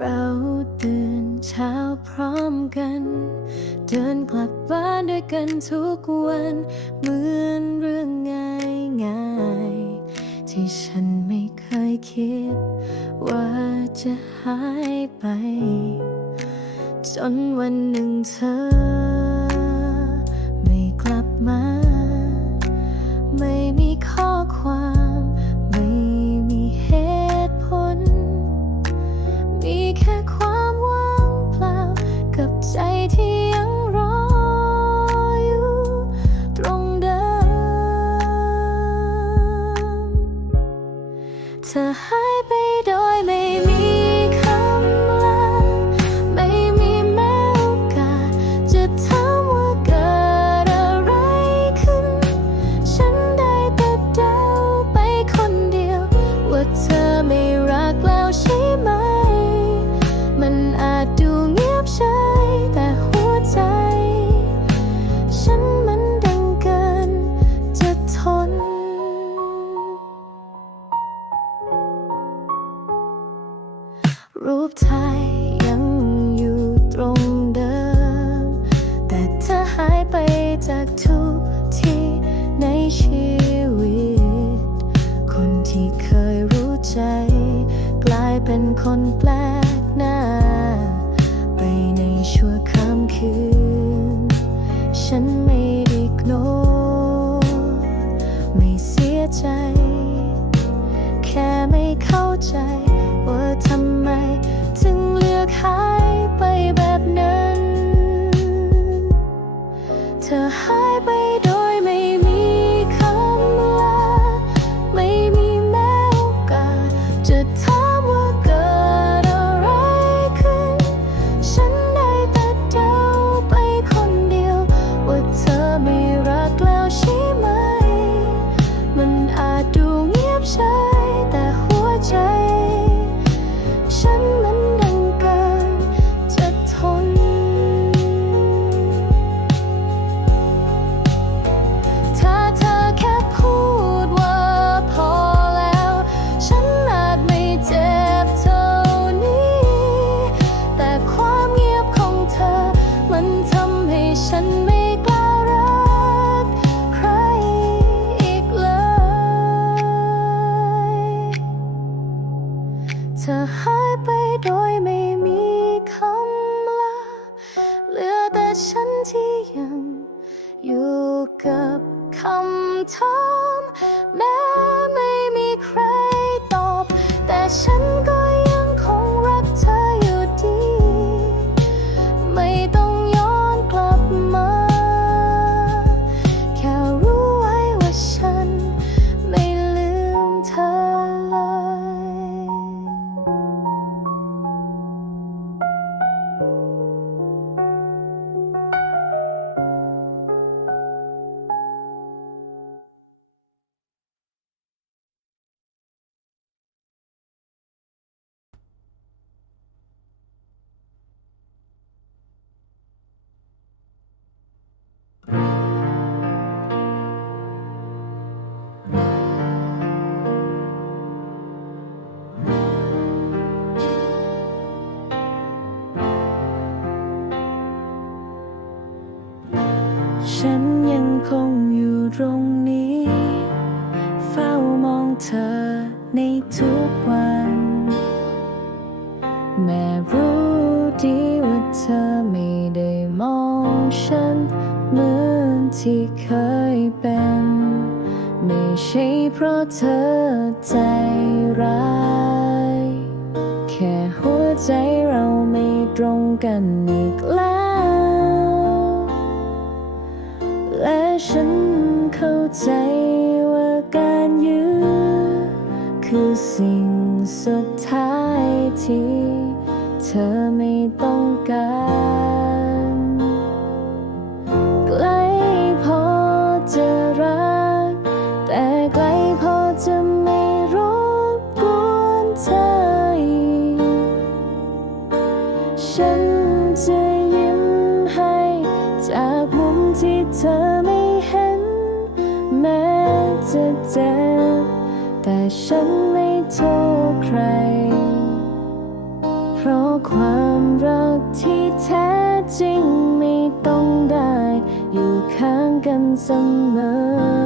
เราตื่นเช้าพร้อมกัน เดินกลับบ้านด้วยกันทุกวัน กับคำถามแม้ไม่มีใครตอบ แต่ฉันก็ คงอยู่ตรงนี้ เฝ้ามองเธอในทุกวัน แม่รู้ดีว่าเธอไม่ได้มองฉัน เหมือนที่เคยเป็น ไม่ใช่เพราะเธอใจร้าย แค่หัวใจเราไม่ตรงกันอีกแล้ว ฉันเข้าใจว่าการยื้อคือสิ่งสุดท้าย ราะความรักที่แท้จริงไม่ต้องได้ อยู่ข้างกันเสมอ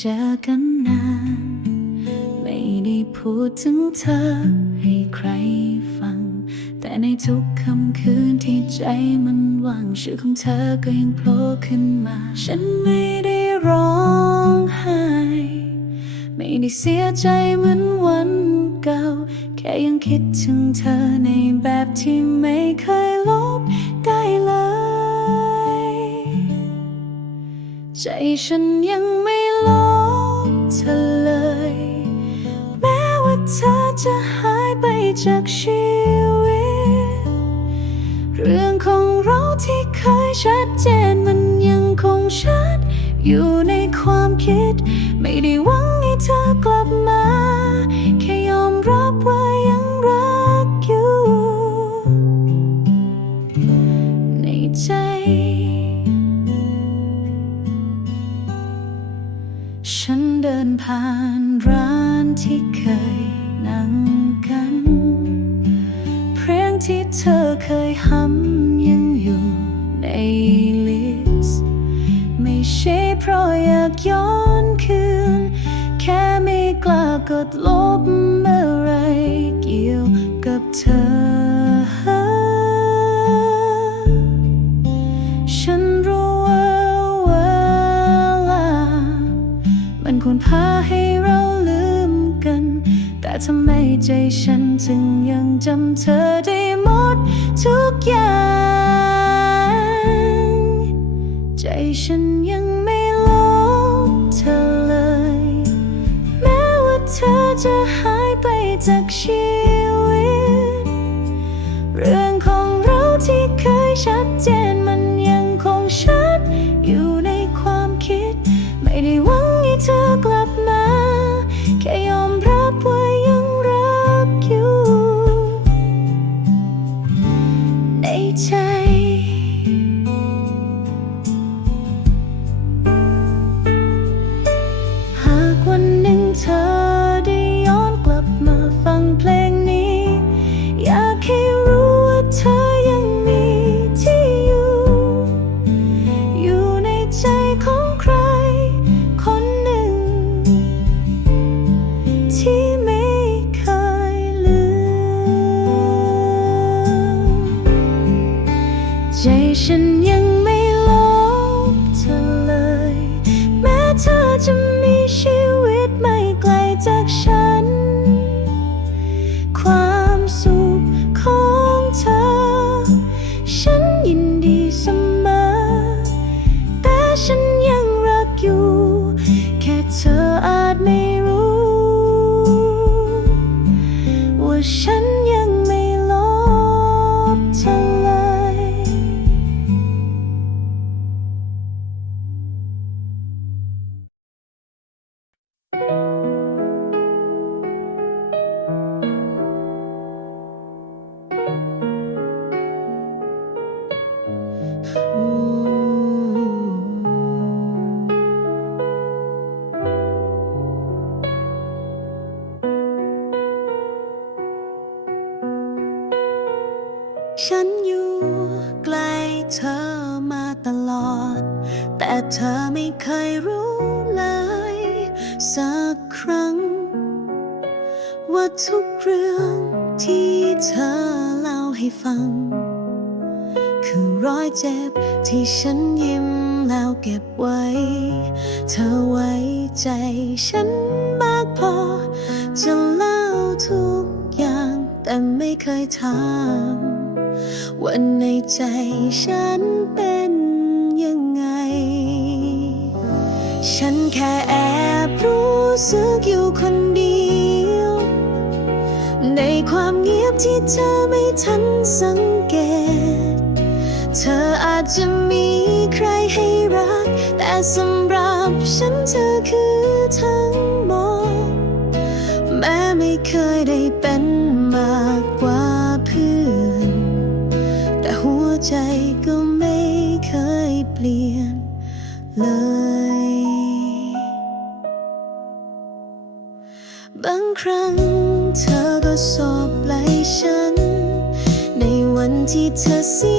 เจอกันนาน ไม่ได้พูดถึงเธอให้ใครฟัง แต่ในทุกคำคืนที่ใจมันว่าง ชื่อของเธอก็ยังโผล่ขึ้นมา ฉันไม่ได้ร้องไห้ ไม่ได้เสียใจเหมือนวันเก่า แค่ยังคิดถึงเธอในแบบที่ไม่เคยลบได้เลย ใจฉันยังไม่ จากชีวิต เรื่องของเราที่เคยชัดเจนมันยังคงชัด อยู่ในความคิด ไม่ได้หวังให้เธอกลับมา แค่ยอมรับว่ายังรักอยู่ ในใจฉันเดินผ่านร้านที่เคยนั่ง เธอเคยฮัมยังอยู่ในลิสต์ไม่ใช่เพราะอยากย้อนคืน แค่ไม่กล้ากดลบเมื่อไรเกี่ยวกับเธอ ฉันรู้ว่าเวลา มันควรพาให้เราลืมกัน แต่ทำไมใจฉันจึงยังจำเธอได้หมดทุกอ ย่างใจฉันยังไม่ลบเธอเลย แม้ว่าเธอจะหายไปจากชีวิ ที่ฉันยิ้มแล้วเก็บไว้ เธอไว้ใจฉันมากพอ จะเล่าทุกอย่างแต่ไม่เคยถามว่าในใจฉันเป็นยังไง ฉันแค่แอบรู้สึกอยู่คนเดียว ในความเงียบที่เธอไม่ทันสังเกต เธออาจจะมีใครให้รัก แต่สำหรับฉันเธอคือทั้งหมด แม้ไม่เคยได้เป็นมากกว่าเพื่อน แต่หัวใจก็ไม่เคยเปลี่ยนเลยบางครั้งเธอก็สอบไหลฉัน ในวันที่เธอเสีย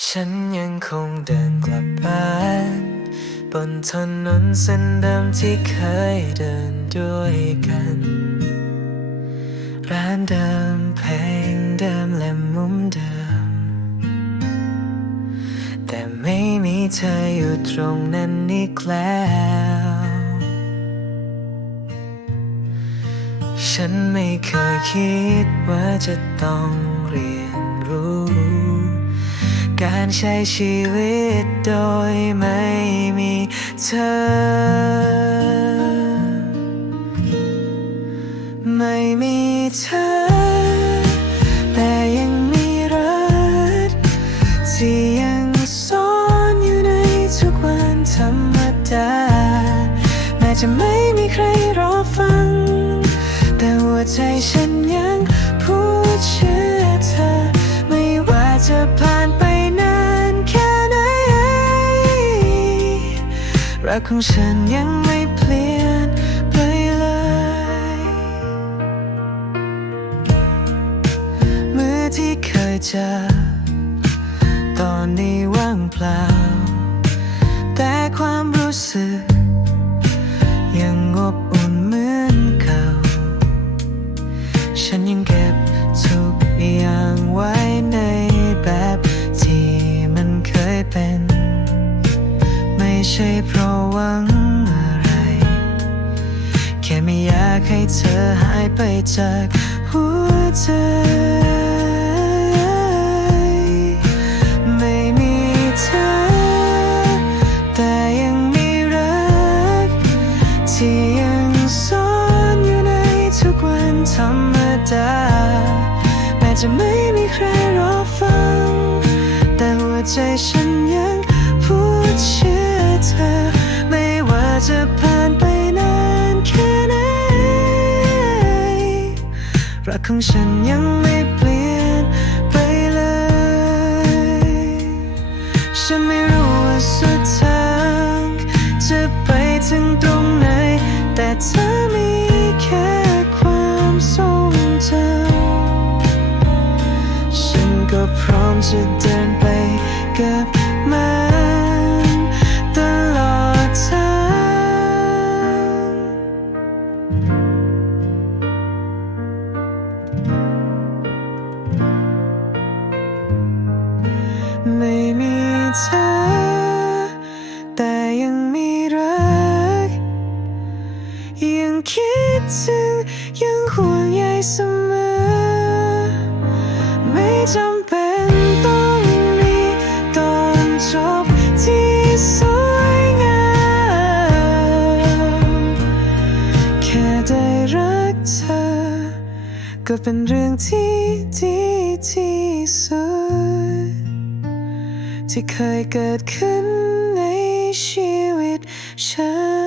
ฉันยังคงเดินกลับบ้าน บนถนนเส้นเดิมที่เคยเดินด้วยกัน ร้านเดิมเพลงเดิมและมุมเดิม แต่ไม่มีเธออยู่ตรงนั้นอีกแล้ว ฉันไม่เคยคิดว่าจะต้องเรียนรู้ การใช้ชีวิตโดยไม่มีเธอ ไม่มีเธอ แต่ยังมีรักที่ยังซ่อนอยู่ในทุกวันธรรมดา แม้จะไม่มีใครรอฟัง แต่หัวใจฉันยังพูดเชื่อเธอ ไม่ว่าจะผ่าน รักของฉันยังไม่เปลี่ยนไปเลยมือที่เคยจับตอนนี้ว่างเปล่า แต่ความรู้สึก ยังอบอุ่นเหมือนเก่า ฉันยังเก็บทุกอย่างไว้ใน เธอหายไปจากหัวใจ ไม่มีเธอ แต่ยังมีรัก ที่ยังซ่อนอยู่ในทุกวันธรรมดา แม้จะไม่มีใครรอฟัง แต่หัวใจฉัน รักของฉันยังไม่เปลี่ยนไปเลย ฉันไม่รู้ว่าสุดทางจะไปถึงตรงไหน แต่เธอมีแค่ความทรงจำฉันก็พร้อมจะเดินไปกับ จำเป็นต้องมีตอนจบที่สวยงามแค่ได้รักเธอ ก็เป็นเรื่องที่ดีที่สุด ที่เคยเกิดขึ้นในชีวิตฉัน